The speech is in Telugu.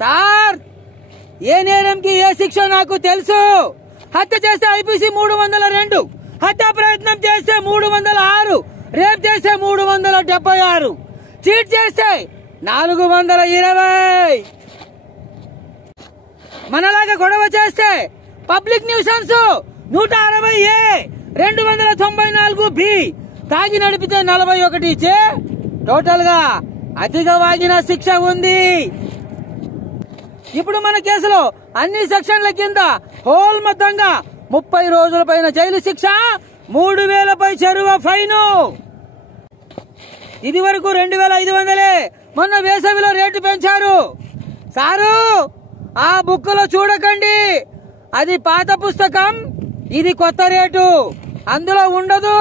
సార్, ఏ నేరంకి ఏ శిక్ష నాకు తెలుసు. హత్య చేస్తే ఐపీసీ 302, హత్యా ప్రయత్నం చేస్తే 306, రేప్ చేస్తే 376, చీట్ చేస్తే 420. మనలాగా గొడవ చేస్తే పబ్లిక్ న్యూసెన్స్ 160A, 294B, తాగి నడిపితే 41 టోటల్ గా అతిగా వాగిన శిక్ష ఉంది. ఇప్పుడు మన కేసులో అన్ని సెక్షన్ల కింద హోల్ మొత్తంగా 30 రోజుల పైన జైలు శిక్ష, 3000 పై చెరువ ఫైను. ఇది వరకు 2500. మొన్న వేసవిలో రేటు పెంచారు. సారు, ఆ బుక్ లో చూడకండి, అది పాత పుస్తకం, ఇది కొత్త రేటు, అందులో ఉండదు.